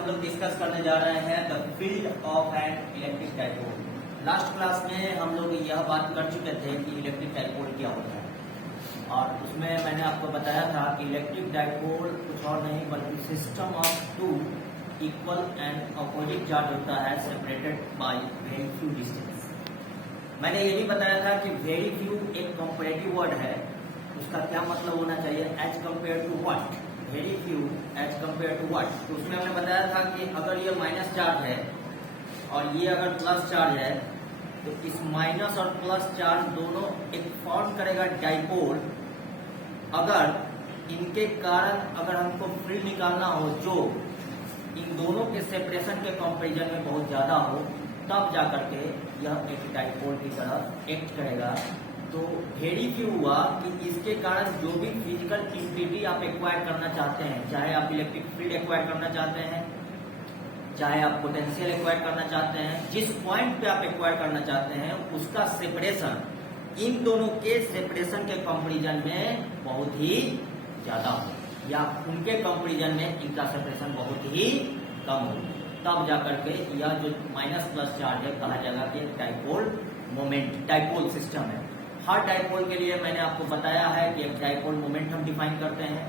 हम लोग डिस्कस करने जा रहे हैं the field of an electric dipole. Last class में हम लोग यह बात कर चुके थे कि इलेक्ट्रिक डाइपोल क्या होता है, और उसमें मैंने आपको बताया था कि इलेक्ट्रिक डाइपोल कुछ और नहीं बल्कि system of two equal and opposite charge होता है separated by very few distance. मैंने ये भी बताया था कि वेरी फ्यू एक कंपैरेटिव वर्ड है, उसका क्या मतलब होना चाहिए, as compare to what, very few as compare to what. तो उसमें हमने बताया था कि अगर ये माइनस चार्ज है और ये अगर प्लस चार्ज है तो इस माइनस और प्लस चार्ज दोनों एक फॉर्म करेगा डाइपोल। अगर इनके कारण अगर हमको फील्ड निकालना हो जो इन दोनों के सेपरेशन के कंपैरिजन में बहुत ज्यादा हो, तब जाकर के यह एक डाइपोल की तरह एक्ट करेगा। तो वेरी फ्यू हुआ कि इसके कारण जो भी फिजिकल इंटिटी आप एक्वायर करना चाहते हैं, चाहे आप इलेक्ट्रिक फील्ड एक्वायर करना चाहते हैं, चाहे आप पोटेंशियल एक्वायर करना चाहते हैं, जिस पॉइंट पे आप एक्वायर करना चाहते हैं उसका सेपरेशन इन दोनों के सेपरेशन के कंपैरिजन में बहुत ही ज्यादा हो, या उनके कंपैरिजन में इनका सेपरेशन बहुत ही कम हो, तब जाकर के यह जो माइनस प्लस चार्ज है कहा जाएगा कि डाइपोल मोमेंट, डाइपोल सिस्टम है। हर डाइपोल के लिए मैंने आपको बताया है कि एक डाइपोल मोमेंट हम डिफाइन करते हैं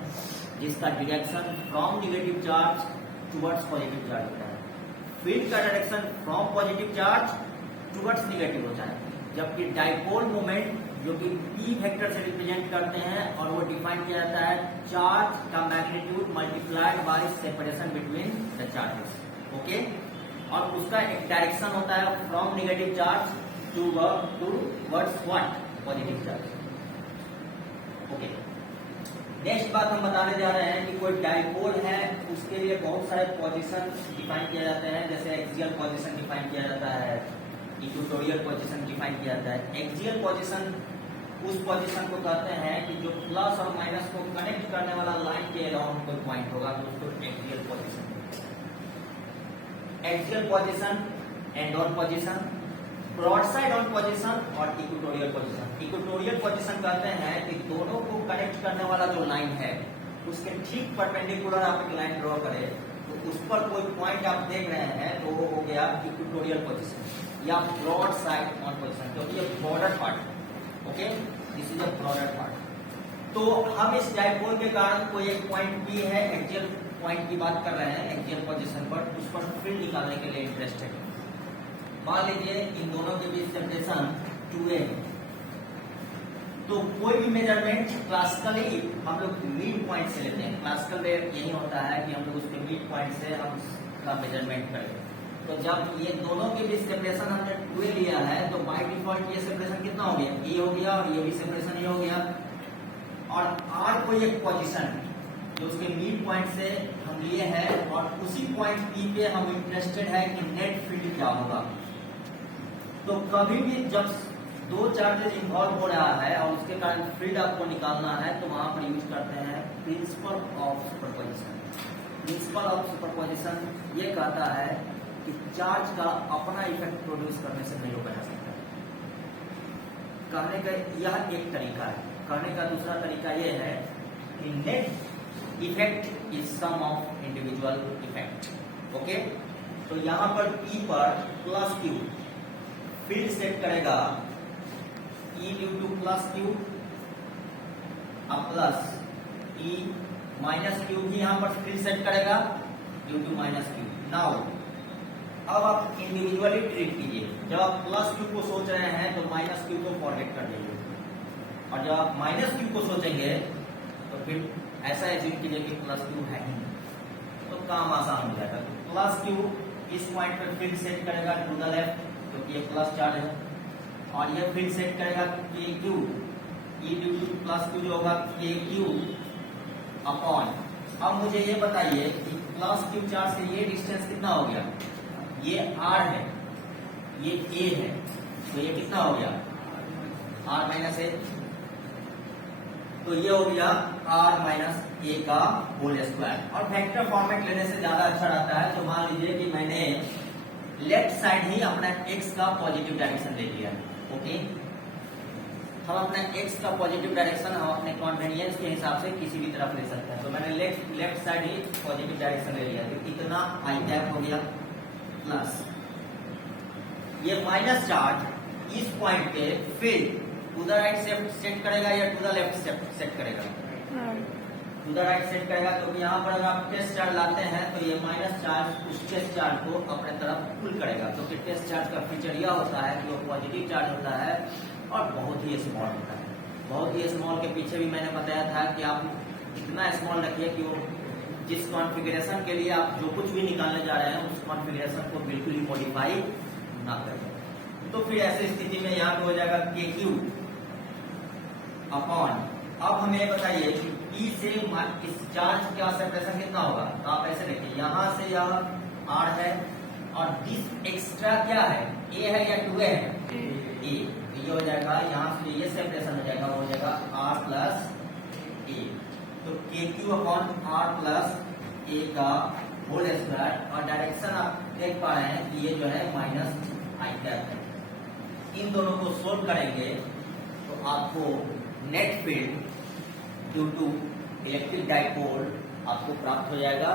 जिसका direction from negative charge towards positive charge होता है। फील्ड का direction from positive charge towards negative होता है, जबकि डाइपोल मोमेंट जो कि पी वेक्टर से रिप्रेजेंट करते हैं और वो डिफाइन किया जाता है चार्ज का magnitude multiplied by separation between the charges. Okay, और उसका एक डायरेक्शन होता है from negative charge towards what, positive charge. Okay, next बात हम बताने जा रहे हैं कि कोई डाइपोल है उसके लिए बहुत सारे पोजीशन डिफाइन किए जाते हैं, जैसे एक्सियल पोजीशन डिफाइन किया जाता है, इक्वेटोरियल पोजीशन डिफाइन किया जाता है। एक्सियल पोजीशन उस पोजीशन को कहते हैं कि जो प्लस और माइनस को कनेक्ट करने वाला लाइन के अराउंड कोई पॉइंट होगा तो उसको axial position. Axial position, end on position, broad side on position और इक्वेटोरियल पोजीशन। इक्वेटोरियल पोजीशन कहते हैं कि दोनों को कनेक्ट करने वाला जो लाइन है उसके ठीक परपेंडिकुलर आप एक लाइन ड्रॉ करें तो उस पर कोई पॉइंट आप देख रहे हैं तो वो हो गया इक्वेटोरियल पोजीशन या ब्रॉड साइड ऑन पोजीशन, क्योंकि ये बॉर्डर पार्ट है। Okay, this is a border part. तो हम इस डाइपोल के कारण कोई एक पॉइंट पी है, एक्सियल पॉइंट की बात कर रहे हैं एक्सियल पोजीशन पर, उस पर फील्ड निकालने के लिए इंटरेस्टेड। मान लीजिए इन दोनों के बीच सेपरेशन 2a है, तो कोई भी मेजरमेंट क्लासिकली हम लोग मिड पॉइंट से लेते हैं। क्लासिकल वे यही होता है कि हम लोग उसके मिड पॉइंट से हम उसका मेजरमेंट करें। तो जब ये दोनों के बीच सेपरेशन हमने 2a लिया है तो बाय डिफॉल्ट ये सेपरेशन कितना हो गया, ये हो गया, और ये भी सेपरेशन ये हो गया। और r कोई एक पोजीशन जो उसके मिड पॉइंट से हम लिए हैं और उसी पॉइंट P पे हम इंटरेस्टेड है कि नेट फील्ड क्या होगा। तो कभी भी जब दो चार्जेस इन्वॉल्व हो रहा है और उसके कारण फील्ड आपको निकालना है तो वहां पर यूज करते हैं principle of superposition. Principle of superposition ये कहता है कि चार्ज का अपना इफेक्ट प्रोड्यूस करने से नहीं रोका जा सकता। कहने का यह एक तरीका है। कहने का दूसरा तरीका यह है कि net effect is sum of individual effect. Okay, तो यहां पर P पर प्लस Q फील्ड सेट करेगा E due to plus Q, अब प्लस E माइनस Q भी यहां पर फील्ड सेट करेगा due to minus Q। Now अब आप इंडिविजुअली ट्रीट कीजिए। जब आप प्लस Q को सोच रहे हैं तो माइनस Q को फॉरगेट कर दीजिए, और जब आप माइनस Q को सोचेंगे तो फिर ऐसा एज्यूम कीजिए कि प्लस Q है ही, तो काम आसान हो जाएगा। तो प्लस Q इस पॉइंट पर फील्ड सेट करेगा टू द लेफ्ट क्योंकि ये प्लस चार्ज है, और ये फील्ड सेट करेगा KQ, E due to plus Q जो होगा KQ अपॉन। अब मुझे ये बताइए कि प्लस Q चार्ज से ये डिस्टेंस कितना हो गया, ये R है, ये A है, तो ये कितना हो गया R माइनस A, तो ये हो गया R माइनस A का होल स्क्वायर। और वेक्टर फॉर्मेट लेने से ज्यादा अच्छा रहता है। तो मान लीजिए कि मैंने लेफ्ट साइड ही अपना x का पॉजिटिव डायरेक्शन ले लिया। ओके, हम अपना x का पॉजिटिव डायरेक्शन हम अपने कॉन्वेनियंस के हिसाब से किसी भी तरफ ले सकते हैं। तो मैंने लेफ्ट साइड ही पॉजिटिव डायरेक्शन ले लिया, तो कितना आई कैप हो गया प्लस ये माइनस चार्ज इस पॉइंट पे field to the right set करेगा या टू द लेफ्ट सेट करेगा? टू द राइट सेट करेगा, क्योंकि यहाँ पर अगर आप टेस्ट चार्ज लाते हैं तो ये माइनस चार्ज उस टेस्ट चार्ज को अपने तरफ पुल करेगा, क्योंकि टेस्ट चार्ज का फीचर यह होता है कि वो पॉजिटिव चार्ज होता है और बहुत ही स्मॉल होता है। बहुत ही स्मॉल के पीछे भी मैंने बताया था कि आप इतना स्मॉल रखिए कि वो जिस कॉन्फ़िगरेशन के लिए आप जो कुछ भी निकालने जा रहे हैं उस कॉन्फ़िगरेशन को बिल्कुल ही मॉडिफाई ना करें। तो फिर ऐसी स्थिति में यहाँ पे हो जाएगा KQ अपॉन, अब हमें बताइए कि P से इस चार्ज का सेपरेशन कितना होगा? तो आप ऐसे देखिए, यहाँ से यह R है और दिस एक्स्ट्रा क्या है, A है या 2A है? A। ये हो जाएगा, यहाँ से ये सेपरेशन हो जाएगा, हो जाएगा R प्लस A। तो KQ upon R plus A का होल स्क्वायर, और डायरेक्शन आप देख पा रहे हैं कि ये जो है माइनस आई कैप है। इन दोनों को सोल्व करेंगे तो आपको net field due to electric dipole आपको प्राप्त हो जाएगा।